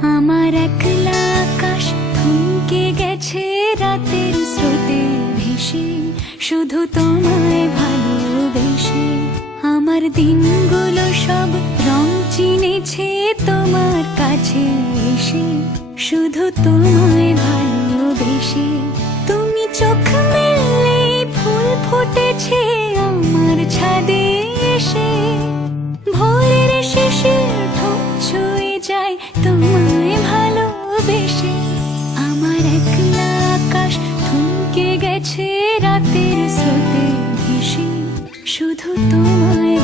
আমার একলা আকাশ থমকে গেছে রাতের স্রোতে ভেসে, শুধু তোমায় ভালোবেসে। আমার দিনগুলো সব রং চিনেছে তোমার কাছে এসে, শুধু তোমায় ভালোবেসে। তুমি চোখ মেললে ফুল ফুটেছে আমার ছাদে এসে, ভোরের শিশির ঠোঁট ছুঁয়ে যায় তোমায় ভালোবেসে। আমার একলা আকাশ থমকে গেছে রাতের স্রোতে ভেসে, শুধু তোমায়